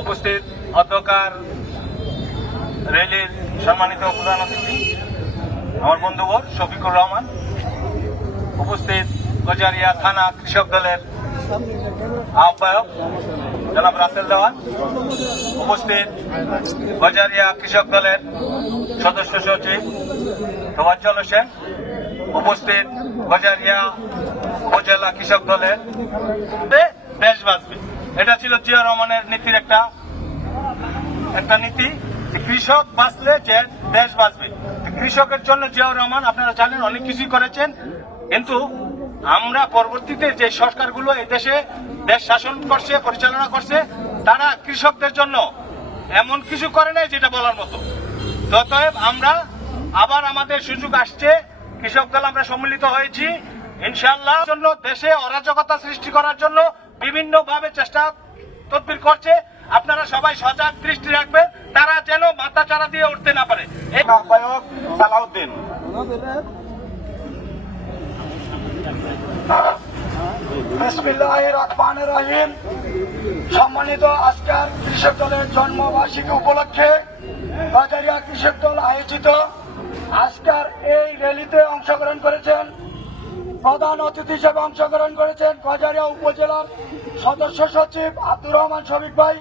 উপস্থিত অধ্যকার রেলের সম্মানিত প্রধান অতিথি, আমার বন্ধুবর শফিকুর রহমান। উপস্থিত গজারিয়া থানা কৃষক দলের আহ্বায়ক জনাব রাসেল দেওয়ান। উপস্থিত গজারিয়া কৃষক দলের সদস্য সচিব প্রভাঞ্চল হোসেন উপস্থিত গজারিয়া উপজেলা কৃষক দলের দেশ বাঁচবে এটা ছিল জিয়া রহমানের নীতির একটা একটা নীতি কৃষক বাঁচলে যে দেশ বাঁচবে কৃষকের জন্য জিয়াউর রহমান, আপনারা জানেন, অনেক কিছুই করেছেন। কিন্তু আমরা পরবর্তীতে যে সরকারগুলো এই দেশে দেশ শাসন করছে, পরিচালনা করছে, তারা কৃষকদের জন্য এমন কিছু করে নাই যেটা বলার মতো। অতএব আমরা আবার আমাদের সুযোগ আসছে কৃষক দল আমরা সম্মিলিত হয়েছি। ইনশাল্লাহ জন্য দেশে অরাজকতা সৃষ্টি করার জন্য বিভিন্ন ভাবে চেষ্টা তদবির করছে। আপনারা সবাই সজাগ দৃষ্টি রাখবেন, তারা যেন মাথা চারা দিয়ে উঠতে না পারে। আহ্বায়ক সালাউদ্দিন। সম্মানিত আজকের কৃষক দলের জন্মবার্ষিকী উপলক্ষে বাজারিয়া কৃষক দল আয়োজিত আজকের এই র্যালিতে অংশগ্রহণ করেছেন প্রধান অতিথি হিসেবে অংশগ্রহণ করেছেন গজারিয়া উপজেলার সদস্য সচিব আব্দুর রহমান শফিক ভাই।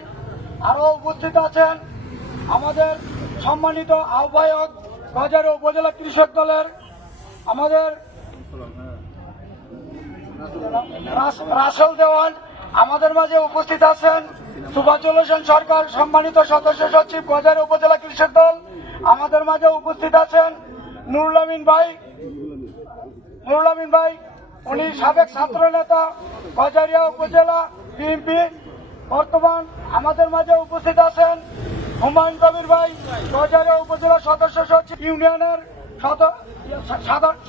আরও উপস্থিত আছেন আমাদের সম্মানিত আহ্বায়ক গজারিয়া উপজেলা কৃষক দলের আমাদের রাসেল দেওয়ান আমাদের মাঝে উপস্থিত আছেন। হোসেন সরকার সম্মানিত সদস্য সচিব গজার উপজেলা কৃষক দল। আমাদের মাঝে উপস্থিত আছেন নুরুল আমিন ভাই। নুরুল আমিন ভাই, উনি সাবেক ছাত্র নেতা গজারিয়া উপজেলা বিএনপি। বর্তমান আমাদের মাঝে উপস্থিত আছেন হুমায়ুন কবির ভাই গজারিয়া উপজেলা সদস্য সচিব ইউনিয়নের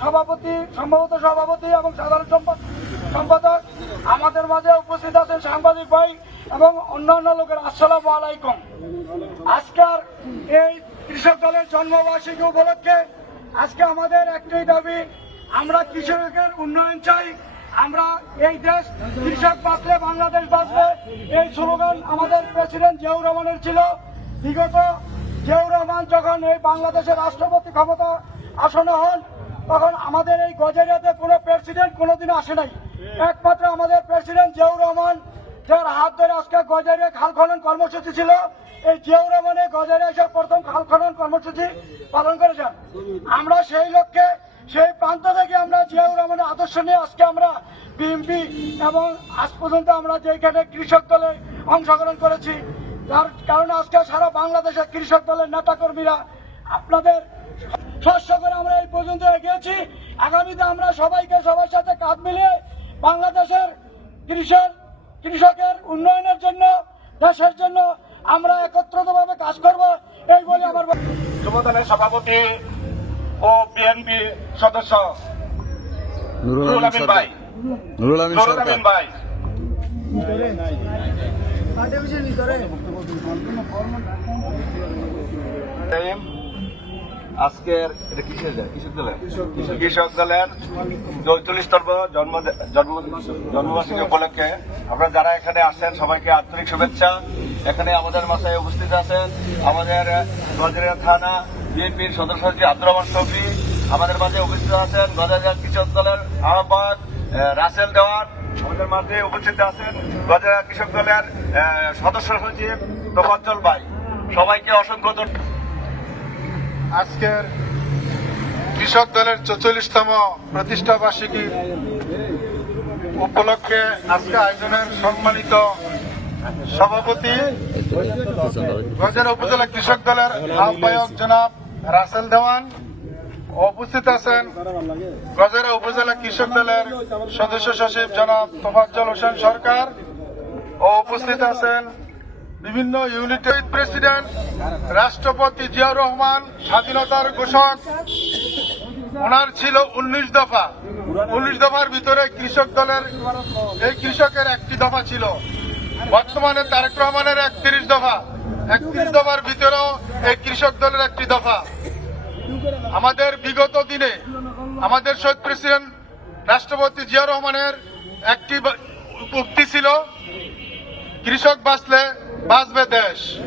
সভাপতি, সম্ভবত সভাপতি এবং সাধারণ সম্পাদক সম্পাদক। আমাদের মাঝে উপস্থিত আছেন সাংবাদিক ভাই এবং অন্যান্য লোকের, আসসালামু আলাইকুম। আজকের এই কৃষক দলের জন্মবার্ষিকী উপলক্ষে আজকে আমাদের একটাই দাবি, আমরা কৃষকের উন্নয়ন চাই, আমরা এই দেশ কৃষক বাঁচলে বাংলাদেশ বাঁচবে, এই স্লোগান আমাদের প্রেসিডেন্ট জিয়াউর রহমানের ছিল। বিগত জিয়াউর রহমান যখন এই বাংলাদেশের রাষ্ট্রপতি ক্ষমতা আসনে হন, তখন আমাদের এই গজেরিয়াতে কোনো প্রেসিডেন্ট কোনোদিন আসে নাই। একমাত্র আমাদের প্রেসিডেন্ট জিয়াউর রহমান যার হাত ধরে আজকে গজারে খাল খনন কর্মসূচি ছিল, এই জিয়াউর রহমানের গজারিয়া এসে প্রথম খাল খনন কর্মসূচি পালন করেছেন। আমরা সেই লক্ষ্যে, সেই প্রান্ত থেকে আমরা জিয়াউর রহমানের আদর্শ নিয়ে আজকে আমরা বিএনপি এবং আজ পর্যন্ত আমরা যেখানে কৃষক দলে অংশগ্রহণ করেছি তার কারণে আজকে সারা বাংলাদেশের কৃষক দলের নেতাকর্মীরা আপনাদের শস্য করে আমরা এই পর্যন্ত এগিয়েছি। আগামীতে আমরা সবাইকে সবার সাথে কাঁধ মিলিয়ে বাংলাদেশের কৃষক কৃষকের উন্নয়নের জন্য দেশের জন্য আমরা একত্রিতভাবে কাজ করব এই বলে আমার। যুবদলের সভাপতি ও বিএনপি সদস্য নুরুল নুরুল আমিন আমিন ভাই। নুরুল আমিন নুরুল সরকার। ভাই। আজকের এটা কিসের দল? কৃষক দলের? কৃষক দলের চৌচল্লিশতম জন্ম জন্ম জন্মবার্ষিকী উপলক্ষে আপনারা যারা এখানে আসছেন, সবাইকে আন্তরিক শুভেচ্ছা। এখানে আমাদের মাথায় উপস্থিত আছেন আমাদের গজরিয়া থানা বিএনপির সদস্য সচিব আব্দুর রহমান শফি। আমাদের মাঝে উপস্থিত আছেন গজারিয়া কৃষক দলের আহ্বায়ক রাসেল দেওয়ান। আমাদের মাঝে উপস্থিত আছেন গজারিয়া কৃষক দলের সদস্য সচিব তোফাজ্জল ভাই। সবাইকে অসংখ্য আজকের কৃষক দলের চৌচল্লিশতম প্রতিষ্ঠা বার্ষিকী উপলক্ষে আজকে আয়োজনের সম্মানিত সভাপতি উপজেলা কৃষক দলের আহ্বায়ক জনাব রাসেল দেওয়ান উপস্থিত আছেন গজেরা উপজেলা কৃষক দলের সদস্য সচিব জনাব তোফাজ্জল হোসেন সরকার ও উপস্থিত আছেন বিভিন্ন ইউনিটের প্রেসিডেন্ট, রাষ্ট্রপতি জিয়াউর রহমান স্বাধীনতার ঘোষক, ওনার ছিল উনিশ দফা। উনিশ দফার ভিতরে কৃষক দলের, এই কৃষকের একটি দফা ছিল। বর্তমানে তারেক রহমানের একত্রিশ দফা। একত্রিশ দফার ভিতরেও এই কৃষক দলের একটি দফা। আমাদের বিগত দিনে আমাদের শহীদ প্রেসিডেন্ট, রাষ্ট্রপতি জিয়া রহমানের একটি উক্তি ছিল, কৃষক বাঁচলে বাঁচবে দেশ।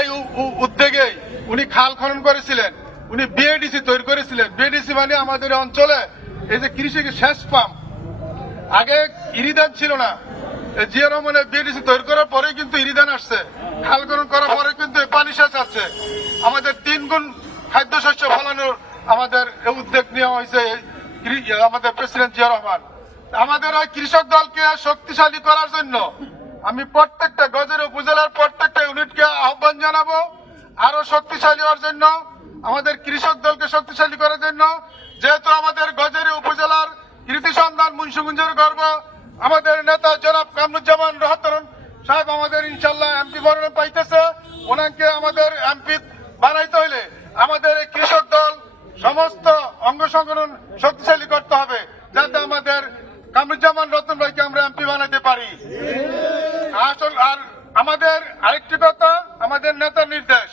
এই উ- উ- উদ্যোগেই উনি খাল খনন করেছিলেন। উনি বিএডিসি তৈরি করেছিলেন। বিএডিসি মানে আমাদের অঞ্চলে এই যে কৃষিকে শেষ পাম্প। আগে ইরিদান ছিল না। জিয়া রহমানের বিএডিসি তৈরি করার পরে কিন্তু ইরিদান আসছে। খাল খনন করার পরে কিন্তু পানি শেষ আসছে। আমাদের তিন গুণ খাদ্যশস্য ফলানোর আমাদের উদ্যোগ নেওয়া হয়েছে আমাদের প্রেসিডেন্ট জিয়া রহমান। আমাদের ওই কৃষক দলকে শক্তিশালী করার জন্য আমি প্রত্যেকটা গজের উপজেলার প্রত্যেকটা ইউনিটকে আহ্বান জানাব আরও শক্তিশালী হওয়ার জন্য, আমাদের কৃষক দলকে শক্তিশালী করার জন্য। যেহেতু আমাদের গজেরি উপজেলার কৃতি সন্ধান মুন্সিগঞ্জের গর্ব, আমাদের নেতা জনাব কামরুজ্জামান রহতরন সাহেব আমাদের ইনশাল্লাহ এমপি মনোনয়ন পাইতেছে। ওনাকে আমাদের এমপি বানাইতে হইলে আমাদের এই কৃষক দল সমস্ত অঙ্গ সংগঠন শক্তিশালী করতে হবে যাতে আমাদের কামরুজ্জামান রতন ভাইকে আমরা এমপি বানাতে পারি আসল আর আমাদের আরেকটি কথা আমাদের নেতার নির্দেশ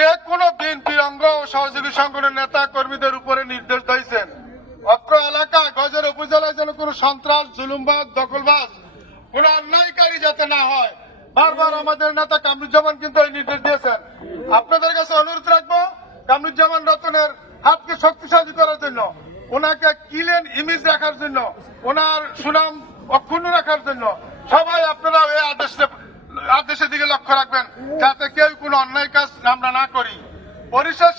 যে কোনো বিএনপি অঙ্গ ও সহযোগী সংগঠনের নেতা কর্মীদের উপরে নির্দেশ দিয়েছেন। অত্র এলাকা গজের উপজেলায় যেন কোনো সন্ত্রাস, জুলুমবাজ, দখলবাজ কোন অন্যায়কারী যাতে না হয়, বারবার আমাদের নেতা কামরুজ্জামান কিন্তু এই নির্দেশ দিয়েছেন। আপনাদের কাছে অনুরোধ রাখব কামরুজ্জামান রতনের হাতকে শক্তিশালী করার জন্য, ওনাকে কিলেন ইমেজ রাখার জন্য, ওনার সুনাম অক্ষুণ্ণ রাখার জন্য সবাই আপনারা এই আদেশে আদেশের দিকে লক্ষ্য রাখবেন। যাতে কেউ কোনো অন্যায় কাজ আমরা না করি। পরিশেষ